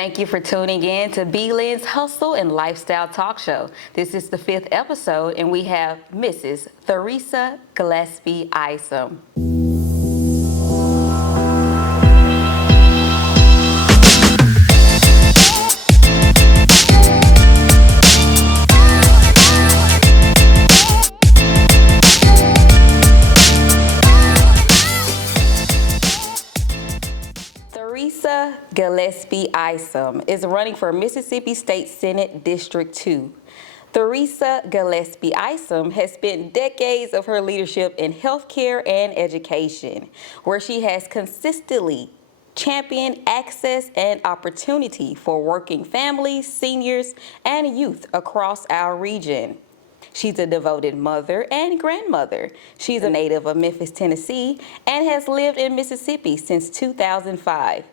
Thank you for tuning in to B.Lynn's Hustle and Lifestyle Talk Show. This is the 5th episode, and we have Mrs. Theresa Gillespie Isom. Theresa Gillespie Isom is running for Mississippi State Senate District 2. Theresa Gillespie Isom has spent decades of her leadership in healthcare and education, where she has consistently championed access and opportunity for working families, seniors, and youth across our region. She's a devoted mother and grandmother. She's a native of Memphis, Tennessee, and has lived in Mississippi since 2005.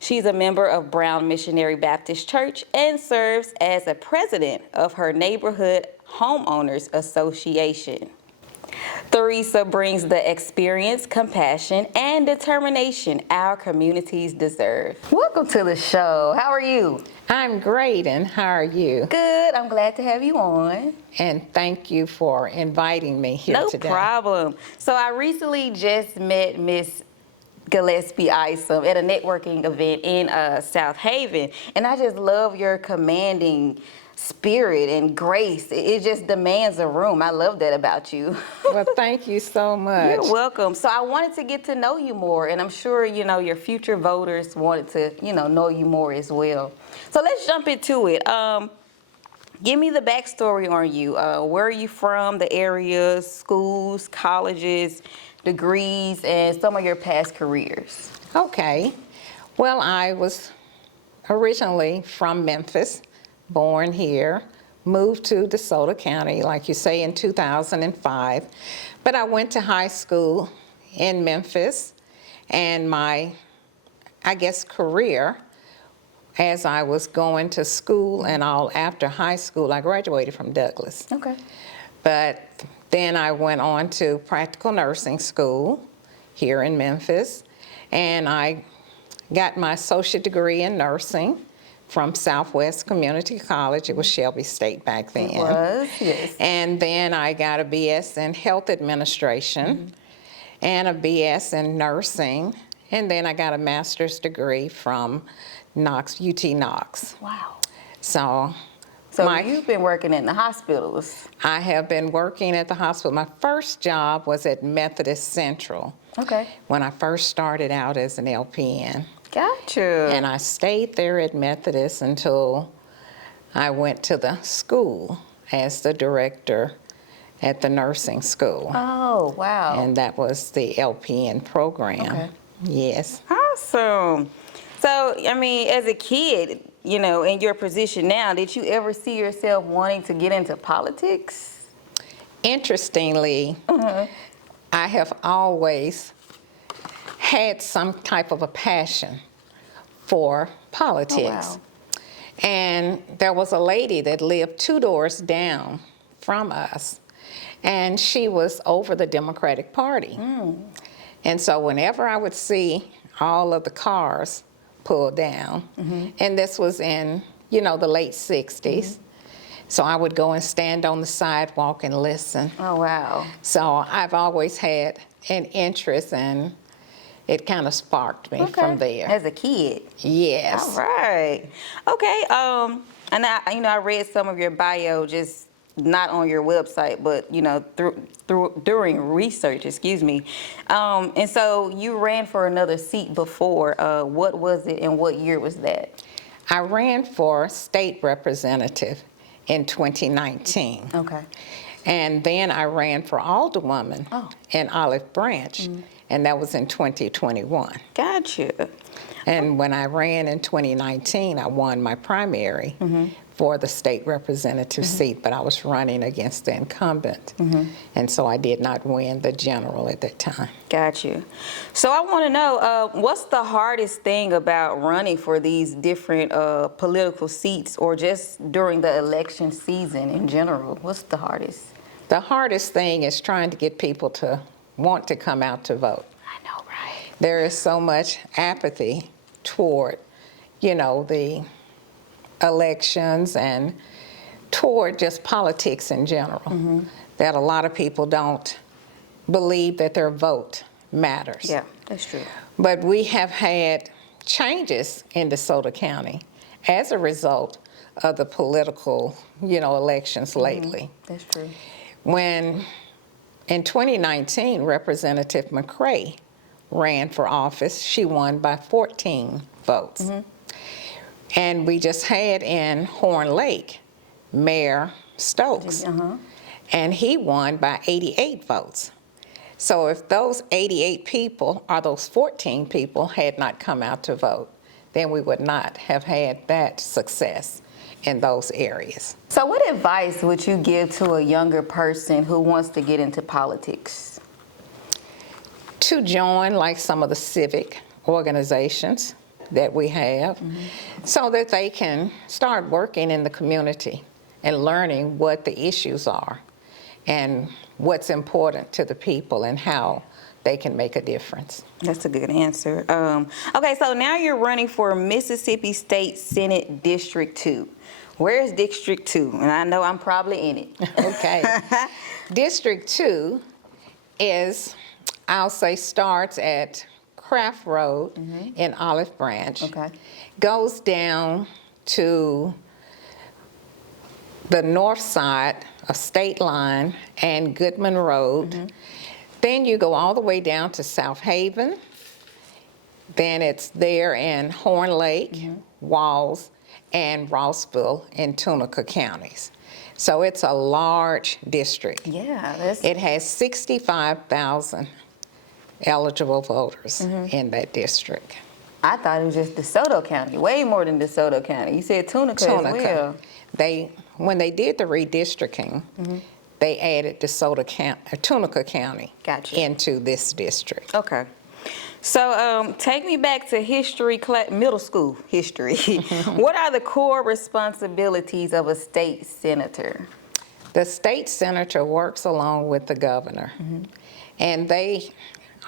She's a member of Brown Missionary Baptist Church and serves as a president of her neighborhood homeowners association. Theresa brings the experience, compassion, and determination our communities deserve. Welcome to the show. How are you? I'm great, and how are you? Good. I'm glad to have you on. And thank you for inviting me here today. No problem. So I recently just met Miss Gillespie Isom at a networking event in South Haven, and I just love your commanding spirit and grace. It just demands a room. I love that about you. Well, thank you so much. You're welcome. So I wanted to get to know you more, and I'm sure, your future voters wanted to, know you more as well. So let's jump into it. Give me the backstory on you. Where are you from, the areas, schools, colleges, degrees, and some of your past careers? Okay. Well, I was originally from Memphis, born here, moved to DeSoto County, like you say, in 2005. But I went to high school in Memphis, and my, career, as I was going to school and all after high school, I graduated from Douglas. Okay. But then I went on to practical nursing school here in Memphis, and I got my associate degree in nursing from Southwest Community College. It was Shelby State back then. It was, yes. And then I got a BS in health administration and a BS in nursing, and then I got a master's degree from UT Knox. Wow. So you've been working in the hospitals. I have been working at the hospital. My first job was at Methodist Central. Okay. When I first started out as an LPN. Gotcha. And I stayed there at Methodist until I went to the school as the director at the nursing school. Oh, wow. And that was the LPN program. Okay. Yes. Awesome. So, as a kid, in your position now, did you ever see yourself wanting to get into politics? Interestingly, I have always had some type of a passion for politics. Oh, wow. And there was a lady that lived 2 doors down from us, and she was over the Democratic Party. And so whenever I would see all of the cars pulled down, and this was in, the late 60s, so I would go and stand on the sidewalk and listen. Oh, wow. So I've always had an interest, and it kind of sparked me from there. As a kid? Yes. All right. Okay. And I read some of your bio, just not on your website, but, during research, excuse me. And so you ran for another seat before. What was it and what year was that? I ran for state representative in 2019. Okay. And then I ran for alderwoman in Olive Branch, and that was in 2021. Gotcha. And when I ran in 2019, I won my primary for the state representative seat, but I was running against the incumbent, and so I did not win the general at that time. Got you. So I want to know, what's the hardest thing about running for these different political seats, or just during the election season in general? What's the hardest? The hardest thing is trying to get people to want to come out to vote. I know, right? There is so much apathy toward the elections and toward just politics in general, that a lot of people don't believe that their vote matters. Yeah, that's true. But we have had changes in DeSoto County as a result of the political, elections lately. That's true. When in 2019, Representative McCray ran for office, she won by 14 votes. And we just had in Horn Lake, Mayor Stokes, and he won by 88 votes. So if those 88 people or those 14 people had not come out to vote, then we would not have had that success in those areas. So what advice would you give to a younger person who wants to get into politics? To join like some of the civic organizations that we have, so that they can start working in the community and learning what the issues are and what's important to the people and how they can make a difference. That's a good answer. Okay, so now you're running for Mississippi State Senate District 2. Where's District 2? And I know I'm probably in it. Okay. District 2 is, I'll say, starts at Craft Road in Olive Branch. Okay. Goes down to the north side of State Line and Goodman Road. Then you go all the way down to South Haven. Then it's there in Horn Lake, Walls, and Rossville in Tunica counties. So it's a large district. Yeah, that's It has 65,000 eligible voters in that district. I thought it was just DeSoto County, way more than DeSoto County. You said Tunica as well. When they did the redistricting, they added Tunica County Gotcha. into this district. Okay. So take me back to history, middle school history. What are the core responsibilities of a state senator? The state senator works along with the governor, and they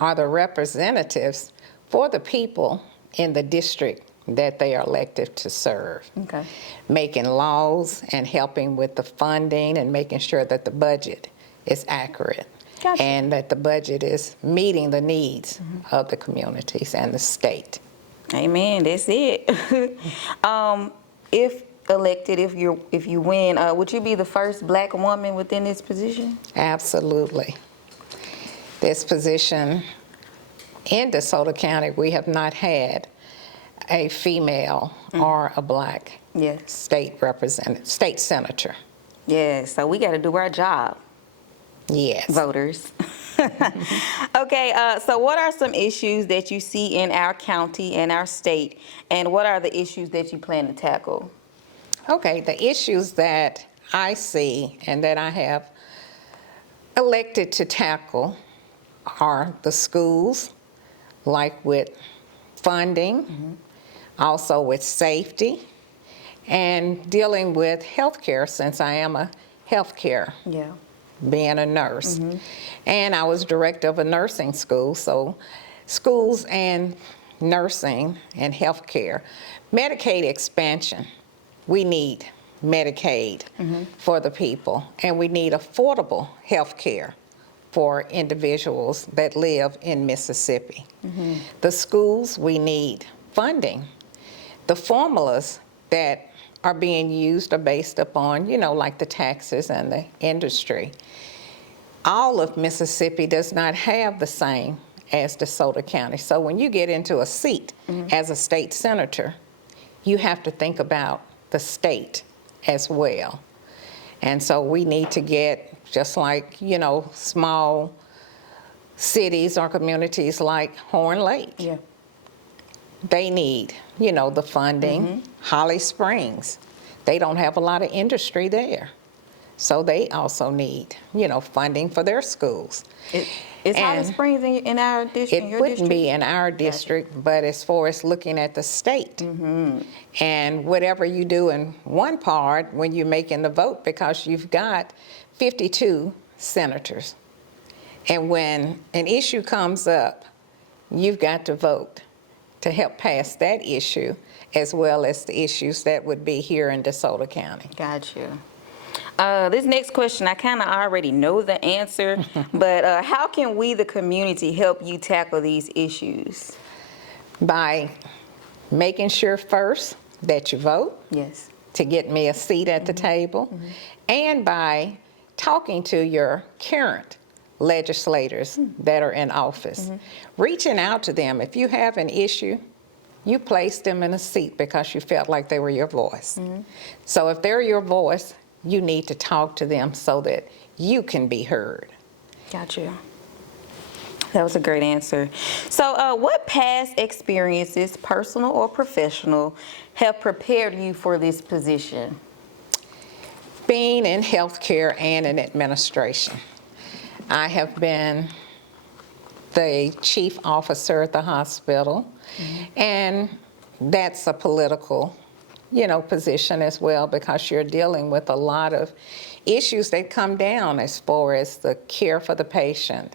are the representatives for the people in the district that they are elected to serve. Okay. Making laws and helping with the funding and making sure that the budget is accurate. Gotcha. And that the budget is meeting the needs of the communities and the state. Amen. That's it. If elected, if you win, would you be the first black woman within this position? Absolutely. This position in DeSoto County, we have not had a female or a black Yes. state senator. Yeah. So we got to do our job, Yes. voters. Okay. So what are some issues that you see in our county and our state, and what are the issues that you plan to tackle? Okay, the issues that I see and that I have elected to tackle are the schools, like with funding, also with safety, and dealing with healthcare, since I am a healthcare, Yeah. being a nurse. And I was director of a nursing school, so schools and nursing and healthcare. Medicaid expansion. We need Medicaid for the people, and we need affordable health care for individuals that live in Mississippi. The schools, we need funding. The formulas that are being used are based upon, like the taxes and the industry. All of Mississippi does not have the same as DeSoto County. So when you get into a seat as a state senator, you have to think about the state as well. And so we need to get, just like, small cities or communities like Horn Lake. Yeah. They need, the funding. Holly Springs, they don't have a lot of industry there. So they also need, funding for their schools. Is Holly And Springs in our district? It wouldn't be in our district, but as far as looking at the state, and whatever you do in one part when you're making the vote, because you've got 52 senators. And when an issue comes up, you've got to vote to help pass that issue as well as the issues that would be here in DeSoto County. Gotcha. This next question, I kind of already know the answer, but how can we, the community, help you tackle these issues? By making sure first that you vote Yes. to get me a seat at the table, and by talking to your current legislators that are in office, reaching out to them. If you have an issue, you place them in a seat because you felt like they were your voice. So if they're your voice, you need to talk to them so that you can be heard. Gotcha. That was a great answer. So what past experiences, personal or professional, have prepared you for this position? Being in healthcare and in administration. I have been the chief officer at the hospital, and that's a political, position as well, because you're dealing with a lot of issues that come down as far as the care for the patient,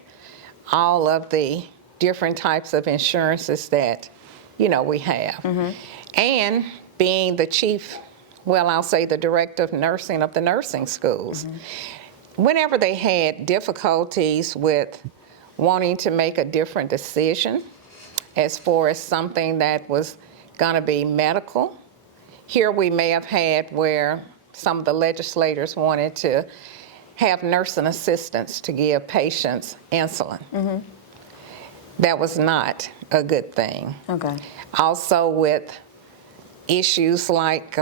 all of the different types of insurances that, we have. And being the chief, I'll say the director of nursing of the nursing schools. Whenever they had difficulties with wanting to make a different decision as far as something that was going to be medical, here we may have had where some of the legislators wanted to have nursing assistants to give patients insulin. That was not a good thing. Okay. Also with issues like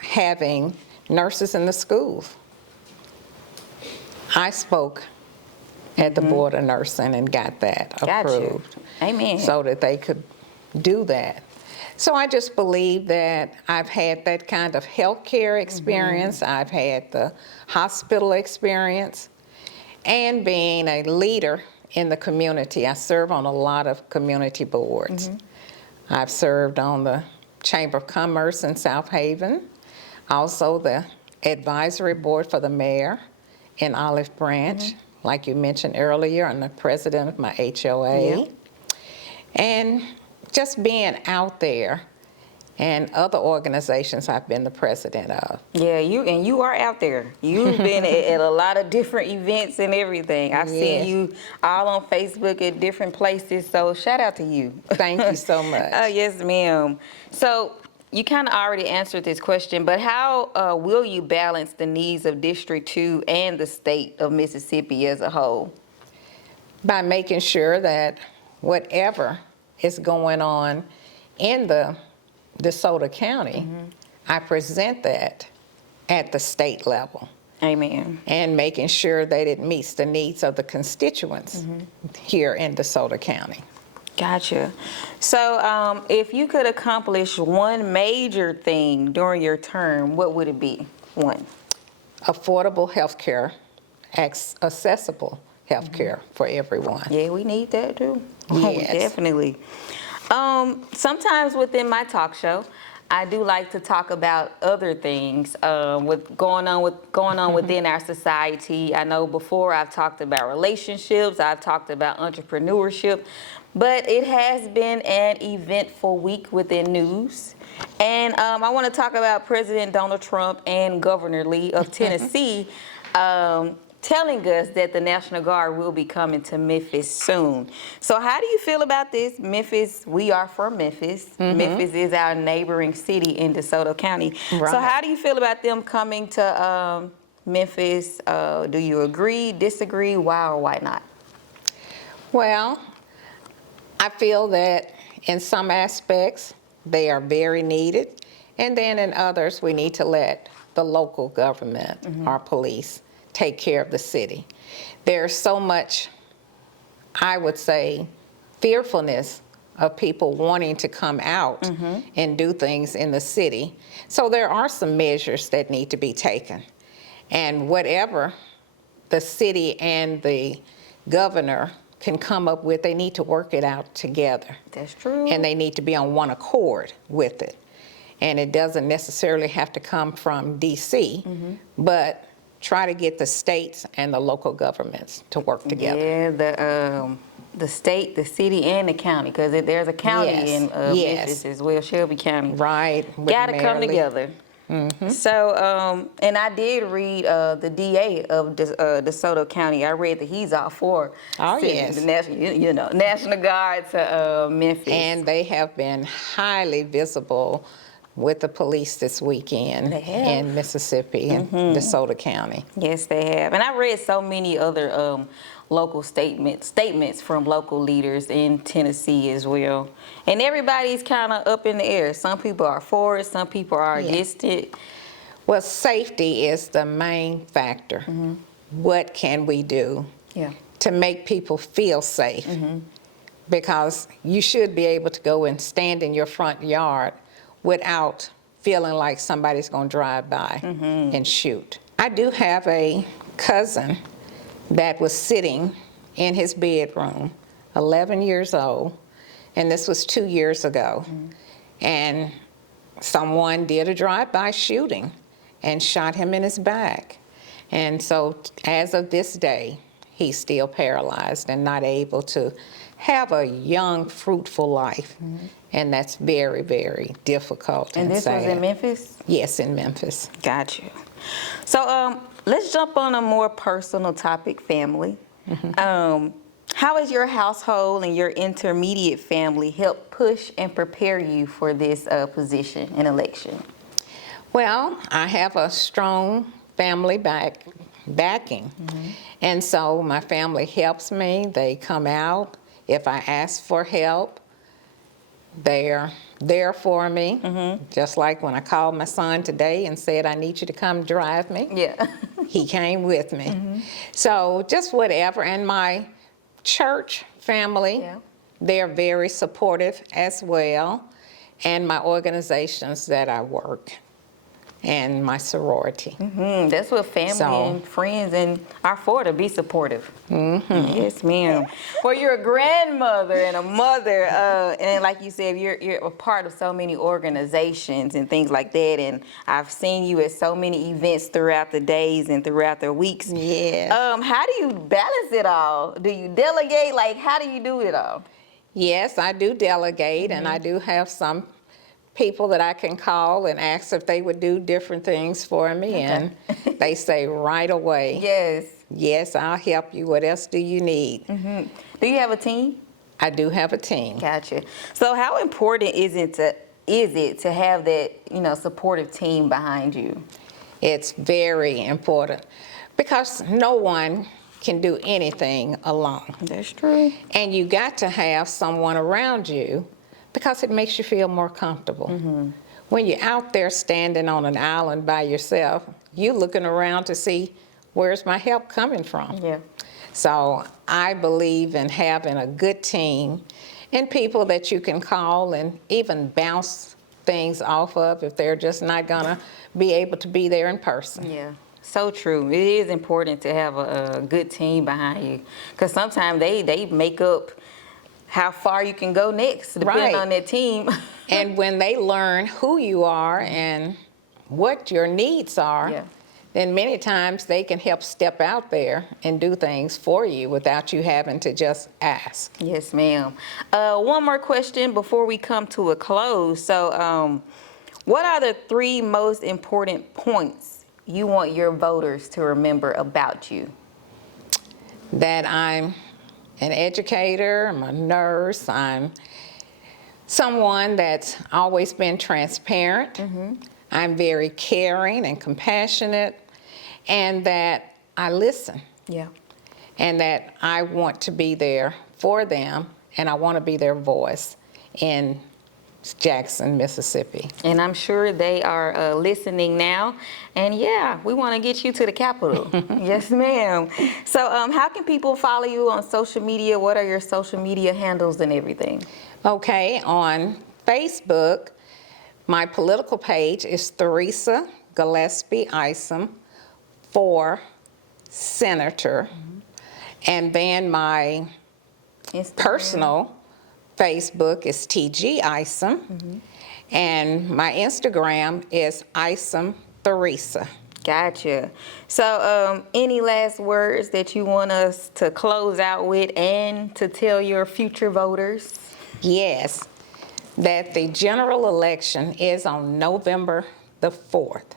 having nurses in the schools. I spoke at the Board of Nursing and got that approved. Amen. So that they could do that. So I just believe that I've had that kind of healthcare experience, I've had the hospital experience, and being a leader in the community. I serve on a lot of community boards. I've served on the Chamber of Commerce in South Haven, also the advisory board for the mayor in Olive Branch, like you mentioned earlier. I'm the president of my HOA. Yep. And just being out there, and other organizations I've been the president of. Yeah, you are out there. You've been at a lot of different events and everything. I've seen you all on Facebook at different places, so shout out to you. Thank you so much. Yes, ma'am. So you kind of already answered this question, but how will you balance the needs of District 2 and the state of Mississippi as a whole? By making sure that whatever is going on in the DeSoto County, I present that at the state level. Amen. And making sure that it meets the needs of the constituents here in DeSoto County. Gotcha. So if you could accomplish one major thing during your term, what would it be? One. Affordable health care, accessible health care for everyone. Yeah, we need that too. Yes. Definitely. Sometimes within my talk show, I do like to talk about other things with going on within our society. I know before I've talked about relationships, I've talked about entrepreneurship, but it has been an eventful week within news. And I want to talk about President Donald Trump and Governor Lee of Tennessee telling us that the National Guard will be coming to Memphis soon. So how do you feel about this? Memphis, we are from Memphis. Memphis is our neighboring city in DeSoto County. Right. So how do you feel about them coming to Memphis? Do you agree, disagree, why or why not? Well, I feel that in some aspects they are very needed, and then in others we need to let the local government, our police, take care of the city. There's so much, I would say, fearfulness of people wanting to come out and do things in the city. So there are some measures that need to be taken. And whatever the city and the governor can come up with, they need to work it out together. That's true. And they need to be on one accord with it. And it doesn't necessarily have to come from DC, but try to get the states and the local governments to work together. Yeah, the state, the city, and the county, because there's a county Yes. in Yes. Memphis as well, Shelby County. Right. with Got to Mayor come Lee. together. So, and I did read the DA of DeSoto County. I read that he's all for Oh, sending yes. the National Guard to Memphis. And they have been highly visible with the police this weekend They have. in Mississippi and DeSoto County. Yes, they have. And I read so many other local statements from local leaders in Tennessee as well. And everybody's kind of up in the air. Some people are for it, some people are Yeah. against it. Well, safety is the main factor. What can we do Yeah. to make people feel safe? Because you should be able to go and stand in your front yard without feeling like somebody's going to drive by and shoot. I do have a cousin that was sitting in his bedroom, 11 years old, and this was 2 years ago. And someone did a drive-by shooting and shot him in his back. And so as of this day, he's still paralyzed and not able to have a young, fruitful life. And that's very, very difficult and And this sad. was in Memphis? Yes, in Memphis. Got you. So let's jump on a more personal topic, family. How has your household and your intermediate family helped push and prepare you for this position and election? Well, I have a strong family backing. And so my family helps me. They come out. If I ask for help, they're there for me. Just like when I called my son today and said, I need you to come drive me. Yeah. He came with me. So just whatever. And my church family, Yeah. they're very supportive as well. And my organizations that I work and my sorority. That's what family So- and friends and are for, to be supportive. Yes, ma'am. Well, you're a grandmother and a mother, and like you said, you're a part of so many organizations and things like that. And I've seen you at so many events throughout the days and throughout the weeks. Yes. How do you balance it all? Do you delegate? Like, how do you do it all? Yes, I do delegate, and I do have some people that I can call and ask if they would do different things for me, and they say right away, Yes. yes, I'll help you. What else do you need? Do you have a team? I do have a team. Gotcha. So how important is it to have that, supportive team behind you? It's very important because no one can do anything alone. That's true. And you got to have someone around you because it makes you feel more comfortable. When you're out there standing on an island by yourself, you're looking around to see, where's my help coming from? Yeah. So I believe in having a good team and people that you can call and even bounce things off of if they're just not gonna be able to be there in person. Yeah. So true. It is important to have a good team behind you, because sometimes they make up how far you can go next, depending Right. on that team. And when they learn who you are and what your needs are, Yeah. then many times they can help step out there and do things for you without you having to just ask. Yes, ma'am. One more question before we come to a close. So, what are the 3 most important points you want your voters to remember about you? That I'm an educator, I'm a nurse, I'm someone that's always been transparent. I'm very caring and compassionate, and that I listen, Yeah. and that I want to be there for them, and I want to be their voice in Jackson, Mississippi. And I'm sure they are listening now. And yeah, we want to get you to the Capitol. Yes, ma'am. So how can people follow you on social media? What are your social media handles and everything? Okay, on Facebook, my political page is Theresa Gillespie Isom for Senator. And then my Instagram. personal Facebook is TG Isom. And my Instagram is Isom Theresa. Gotcha. So, any last words that you want us to close out with and to tell your future voters? Yes, that the general election is on November the 4th.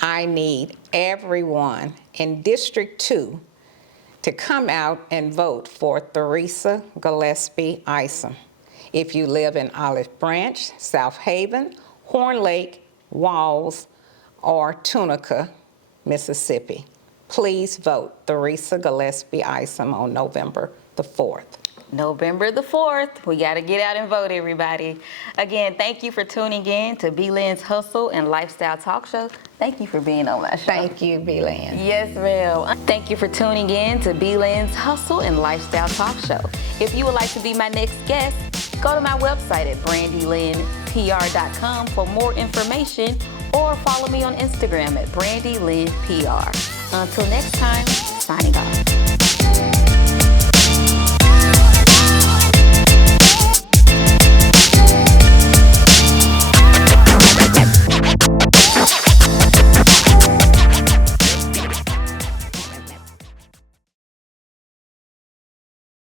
I need everyone in District 2 to come out and vote for Theresa Gillespie Isom. If you live in Olive Branch, South Haven, Horn Lake, Walls, or Tunica, Mississippi, please vote Theresa Gillespie Isom on November the 4th. November the 4th. We got to get out and vote, everybody. Again, thank you for tuning in to B.Lynn's Hustle and Lifestyle Talk Show. Thank you for being on my show. Thank you, B.Lynn. Yes, ma'am. Thank you for tuning in to B.Lynn's Hustle and Lifestyle Talk Show. If you would like to be my next guest, go to my website at brandylynnpr.com for more information, or follow me on Instagram at brandylynnpr. Until next time, signing off.